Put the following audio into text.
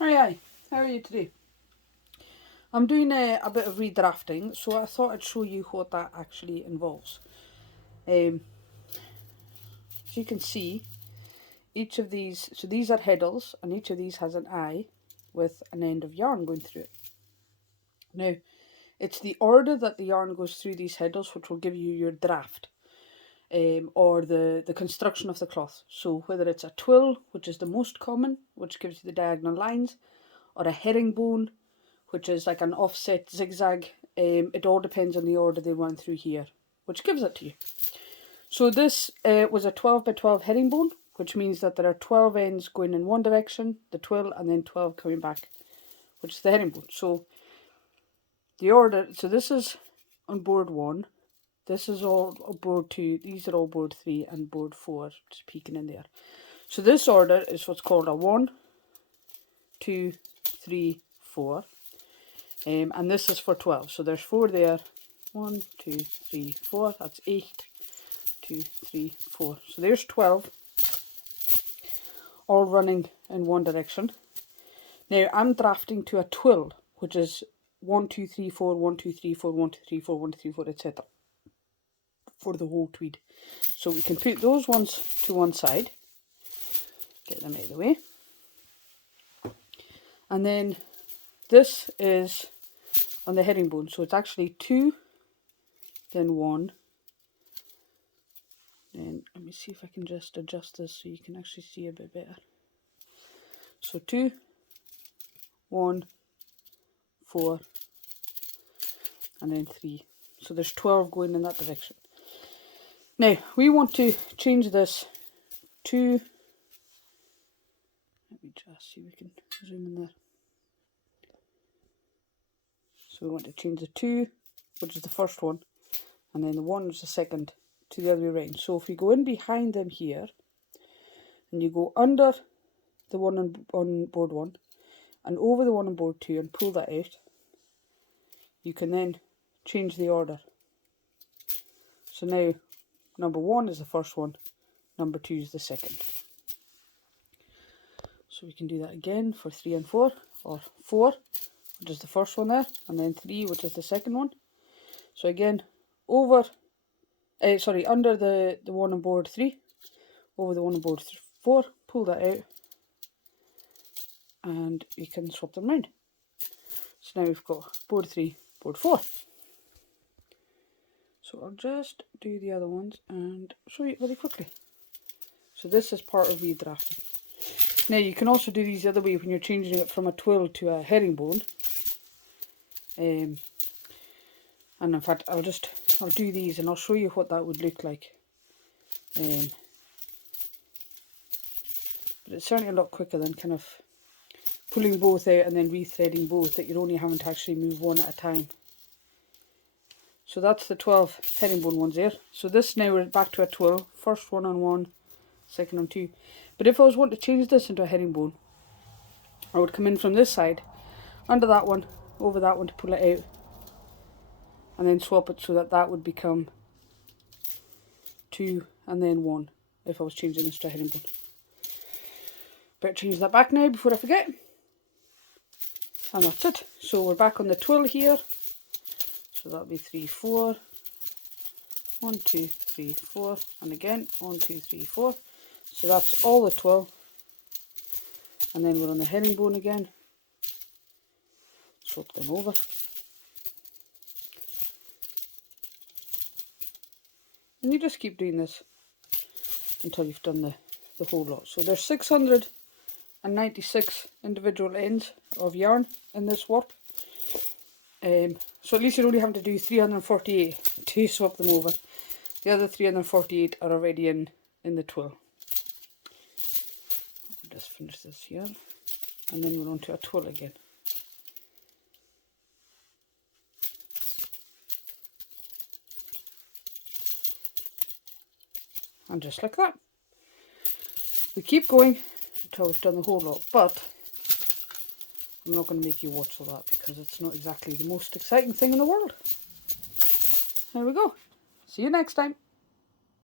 Hi, how are you today? I'm doing a bit of redrafting, so I thought I'd show you what that actually involves. As you can see, each of these, so these are heddles, and each of these has an eye with an end of yarn going through it. Now, it's the order that the yarn goes through these heddles which will give you your draft, or the construction of the cloth. So whether it's a twill, which is the most common, which gives you the diagonal lines, or a herringbone, which is like an offset zigzag. It all depends on the order they run through here, which gives it to you. So this was a 12 by 12 herringbone, which means that there are 12 ends going in one direction, the twill, and then 12 coming back, which is the herringbone. So the order, so this is on board 1, this is all board 2, these are all board 3, and board 4, just peeking in there. So this order is what's called a 1, 2, 3, 4. And this is for 12. So there's 4 there. 1, 2, 3, 4. That's 8, 2, 3, 4. So there's 12. All running in one direction. Now I'm drafting to a twill, which is 1, 2, 3, 4, 1, 2, 3, 4, 1, 2, 3, 4, 1, 2, 3, 4, etc. for the whole tweed. So we can put those ones to one side. Get them out of the way. And then this is on the herringbone, so it's actually 2, then 1. Then let me see if I can just adjust this so you can actually see a bit better. So 2, 1, 4, and then 3. So there's 12 going in that direction. Now we want to change this to, let me just see if we can zoom in there. So we want to change the 2, which is the first one, and then the 1 is the second, to the other way around. So if we go in behind them here, and you go under the one on board 1, and over the one on board 2, and pull that out, you can then change the order. So now number 1 is the first one, number 2 is the second. So we can do that again for 3 and 4, or 4, which is the first one there, and then 3, which is the second one. So again, over, under the one on board 3, over the one on board 4, pull that out, and you can swap them around. So now we've got board 3, board 4. So I'll just do the other ones and show you very quickly. So this is part of redrafting. Now you can also do these the other way when you're changing it from a twill to a herringbone. And in fact, I'll do these and I'll show you what that would look like. But it's certainly a lot quicker than kind of pulling both out and then rethreading both, that you're only having to actually move one at a time. So that's the 12 herringbone ones there. So this now we're back to a twill. First one on 1, second on 2. But if I was wanting to change this into a herringbone, I would come in from this side, under that one, over that one to pull it out, and then swap it so that that would become 2 and then 1 if I was changing this to a herringbone. Better change that back now before I forget. And that's it. So we're back on the twill here. So that'll be 3, 4. 1, 2, 3, 4. And again, 1, 2, 3, 4. So that's all the twill. And then we're on the herringbone again. Swap them over. And you just keep doing this until you've done the whole lot. So there's 696 individual ends of yarn in this warp. So at least you're only having to do 348 to swap them over. The other 348 are already in the twill. I'll just finish this here. And then we're on to a twill again. And just like that. We keep going until we've done the whole lot, but I'm not going to make you watch all that because it's not exactly the most exciting thing in the world. There we go. See you next time.